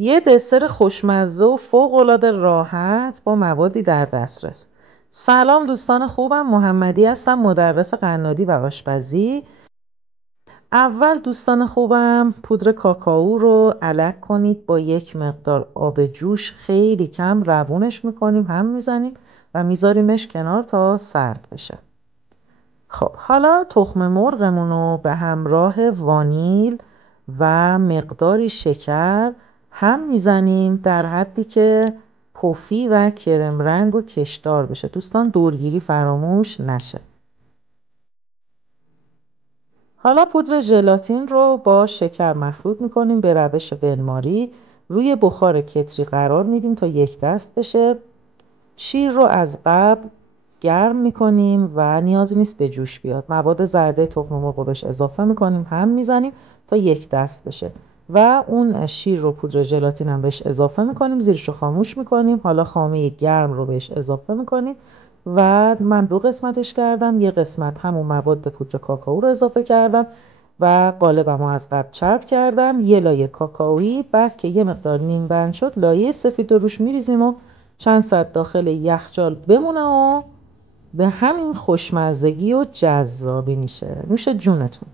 یه دسر خوشمزه و فوق‌العاده راحت با موادی در دسترس. سلام دوستان خوبم، محمدی هستم، مدرس قنادی و آشپزی. اول دوستان خوبم پودر کاکائو رو علک کنید، با یک مقدار آب جوش خیلی کم روونش میکنیم، هم میزنیم و میذاریمش کنار تا سرد بشه. خب حالا تخم مرغمون رو به همراه وانیل و مقداری شکر هم میزنیم در حدی که پفی و کرم رنگ و کشدار بشه. دوستان دورگیری فراموش نشه. حالا پودر ژلاتین رو با شکر مخلوط میکنیم به روش بنماری. روی بخار کتری قرار میدیم تا یک دست بشه. شیر رو از قبل گرم میکنیم و نیازی نیست به جوش بیاد. مواد زرده تخم مرغ رو بهش اضافه میکنیم، هم میزنیم تا یک دست بشه و اون شیر رو پودر ژلاتین هم بهش اضافه میکنیم، زیرش رو خاموش میکنیم. حالا خامه گرم رو بهش اضافه میکنیم و من دو قسمتش کردم. یه قسمت همون مواد پودر کاکائو رو اضافه کردم و قالبم رو از قبل چرب کردم. یه لایه کاکائویی، بعد که یه مقدار نیم بند شد لایه سفید رو روش میریزیم و چند ساعت داخل یخچال بمونه و به همین خوشمزگی و جذابی میشه. نوش جونتون.